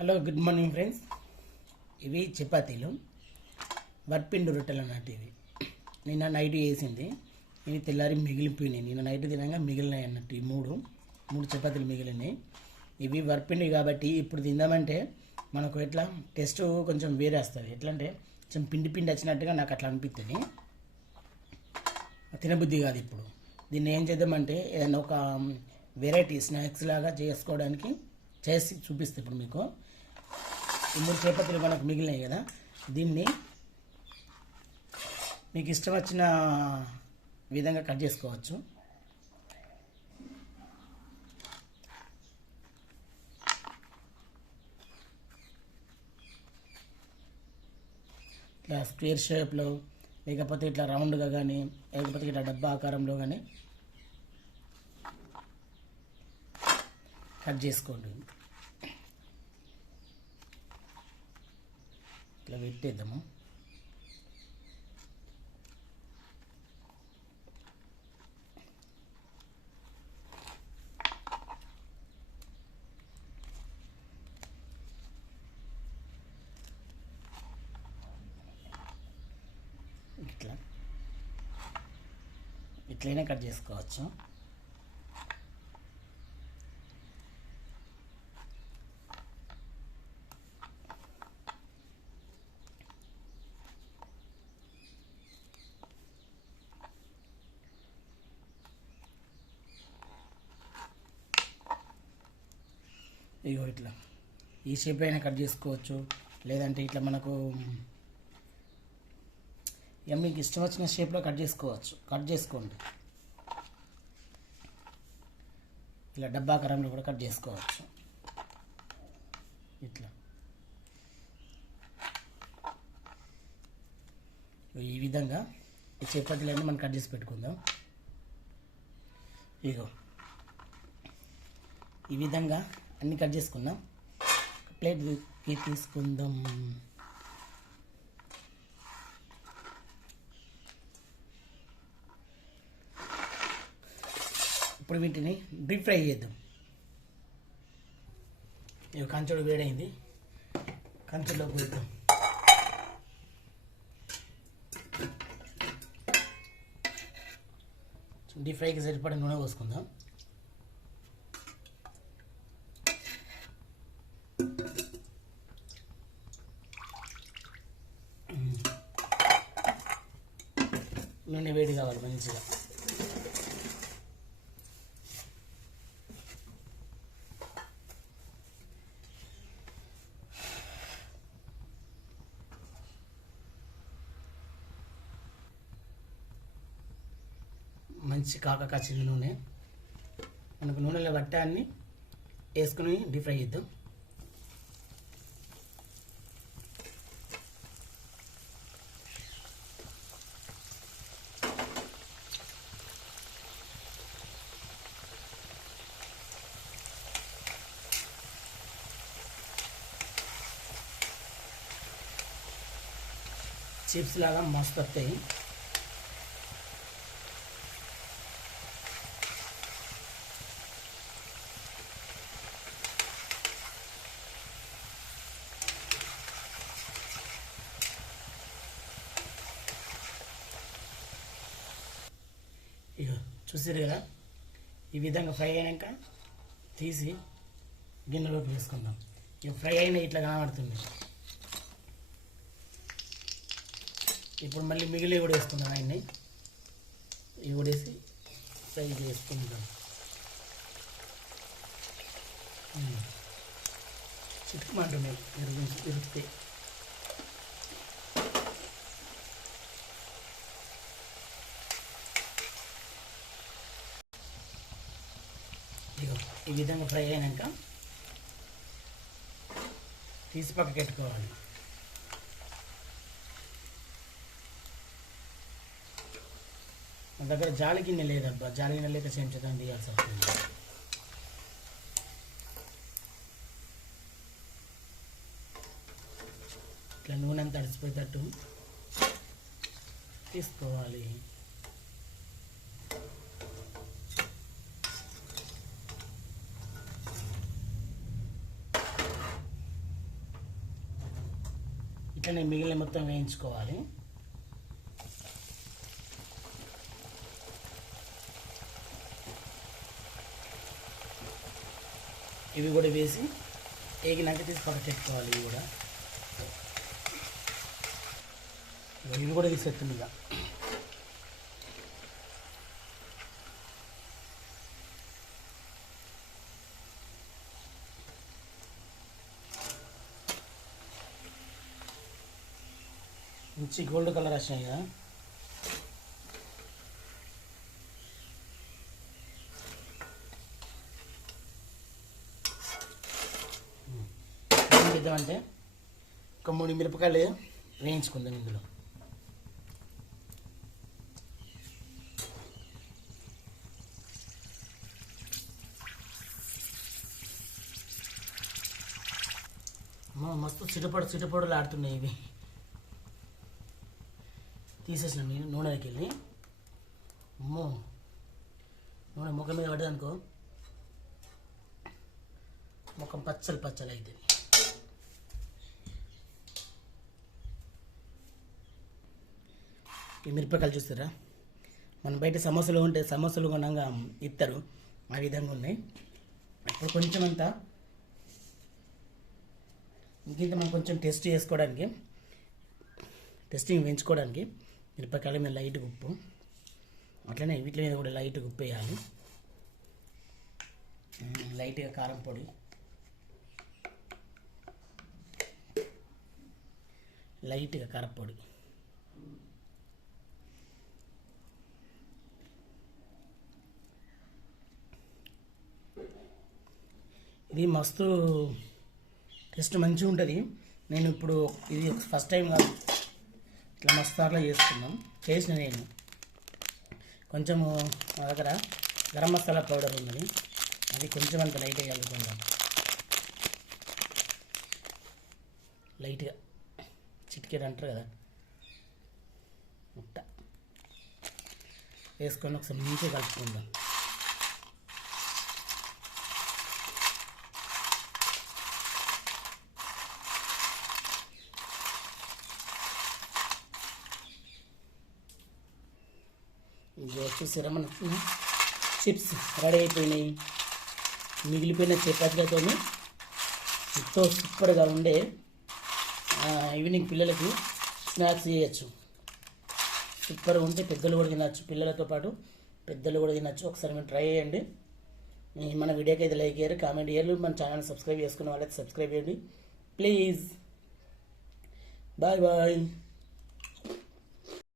Hello, good morning friends. ఇవి చపాతీలు, వరిపిండి రొట్టెలు అన్నట్టు. ఇవి నిన్న నైట్ వేసింది, ఇవి తెల్లారి మిగిలిపోయినాయి. నిన్న నైట్ తినగా మిగిలినాయి అన్నట్టు. ఈ మూడు చపాతీలు మిగిలినాయి. ఇవి వరిపిండి కాబట్టి ఇప్పుడు తిందామంటే మనకు ఎట్లా టేస్ట్ కొంచెం వేరే వస్తుంది. ఎట్లా అంటే కొంచెం పిండి పిండి వచ్చినట్టుగా నాకు అట్లా అనిపిస్తుంది, తినబుద్ధి కాదు. ఇప్పుడు దీన్ని ఏం చేద్దామంటే ఏదైనా ఒక వెరైటీ స్నాక్స్ లాగా చేసుకోవడానికి చేసి చూపిస్తే ఇప్పుడు మీకు ఈ మూడు చపాతీలు మనకు మిగిలినాయి కదా, దీన్ని మీకు ఇష్టం వచ్చిన విధంగా కట్ చేసుకోవచ్చు. ఇట్లా స్క్వేర్ షేప్లో, లేకపోతే ఇట్లా రౌండ్గా కానీ, లేకపోతే ఇట్లా డబ్బా ఆకారంలో కానీ కట్ చేసుకోండి. ఇట్లా పెట్టేద్దాము. ఇట్లయినా కట్ చేసుకోవచ్చు. ఇగో ఇట్లా ఈ షేప్ అయినా కట్ చేసుకోవచ్చు, లేదంటే ఇట్లా మనకు ఇక మీకు ఇష్టం వచ్చిన షేప్లో కట్ చేసుకోండి. ఇలా డబ్బాకారంలో కూడా కట్ చేసుకోవచ్చు. ఇట్లా ఈ విధంగా ఈ చపాతీలన్నీ మనం కట్ చేసి పెట్టుకుందాం. ఇగో ఈ విధంగా అన్నీ కట్ చేసుకుందాం. ప్లేట్కి తీసుకుందాం. ఇప్పుడు వీటిని డీప్ ఫ్రై చేద్దాం. ఇక కంచుడు వేడైంది, కంచులో పోద్దాం. డీప్ ఫ్రైకి సరిపడే నూనె పోసుకుందాం. నూనె వేడి కావాలి మంచిగా. మంచి కాచిన నూనె మనకు నూనెలో వట్టాన్ని వేసుకుని డీప్ ఫ్రై చేద్దాం. చిప్స్ లాగా మస్తు వస్తాయి. ఇక చూసారు కదా, ఈ విధంగా ఫ్రై అయినాక తీసి గిన్నెలోకి వేసుకుందాం. ఇక ఫ్రై అయినా ఇట్లా కనబడుతుంది. ఇప్పుడు మళ్ళీ మిగిలి కూడా వేసుకుందాం. ఆయన్ని ఇవి కూడా వేసి ఫ్రై చేసుకుందాం. చిట్టుకుమంటున్నాయి ఇరుక్తే. ఈ విధంగా ఫ్రై అయినాక తీసి పక్కకి పెట్టుకోవాలి. మన దగ్గర జాలి గిన్నె లేదబ్బా, జాలి గిన్నె లేక చెంచుతాను తీయాల్సి వస్తుంది. ఇట్లా నూనె అంతా తడిసిపోయేటట్టు తీసుకోవాలి. ఇట్లనే మిగిలిన మొత్తం వేయించుకోవాలి. ఇవి కూడా వేసి ఏగినాక తీసి పక్కన పెట్టుకోవాలి. ఇవి కూడా తీసేస్తుంది ఇక. మంచి గోల్డ్ కలర్ వచ్చినాయి కదా. ఏం చేద్దామంటే ఒక 3 మిరపకాయలు వేయించుకుందాం ఇందులో. మస్తు చిటపడులు ఆడుతున్నాయి ఇవి. తీసేసిన నేను నూనెకి వెళ్ళి నూనె ముఖం మీద పడ్డది అనుకో, ముఖం పచ్చలు అవుతుంది. ఈ మిరపకాయలు చూస్తారా, మన బయట సమోసాలు ఉంటే సమోసాలు కొనంగా ఇస్తారు, ఆ విధంగా ఉన్నాయి. ఇప్పుడు కొంచెం అంతా ఇంకింత మనం కొంచెం టెస్టింగ్ వేయించుకోవడానికి మిరపకాయల మీద లైట్గా ఉప్పు, అట్లనే వీటి మీద కూడా లైట్గా ఉప్పు వేయాలి. లైట్గా కారం పొడి, లైట్గా కారపొడి, ఇది మస్తు టేస్ట్ మంచిగా ఉంటుంది. నేను ఇప్పుడు ఇది ఫస్ట్ టైం కాదు, ఇట్లా మస్తు అట్లా చేసిన నేను. కొంచెము మా దగ్గర గరం మసాలా పౌడర్ ఉన్నది, అది కొంచెం అంత లైట్గా కలుపుకుందాం. లైట్గా చిటికెడు అంటారు కదా, ముట్ట వేసుకొని ఒకసారి మంచిగా కలుపుకుందాం. చూసారా, మన చిప్స్ రెడీ అయిపోయినాయి. మిగిలిపోయిన చపాతీలతో ఎంతో సూపర్గా ఉండే ఈవినింగ్ పిల్లలకి స్నాక్స్ చేయొచ్చు. సూపర్గా ఉంటే పెద్దలు కూడా తినచ్చు, పిల్లలతో పాటు పెద్దలు కూడా తినచ్చు. ఒకసారి మీరు ట్రై చేయండి. మన వీడియోకి అయితే లైక్ చేయరు, కామెంట్ చేయరు. మన ఛానల్ సబ్స్క్రైబ్ చేసుకున్న వాళ్ళకి సబ్స్క్రైబ్ చేయండి ప్లీజ్. Bye bye.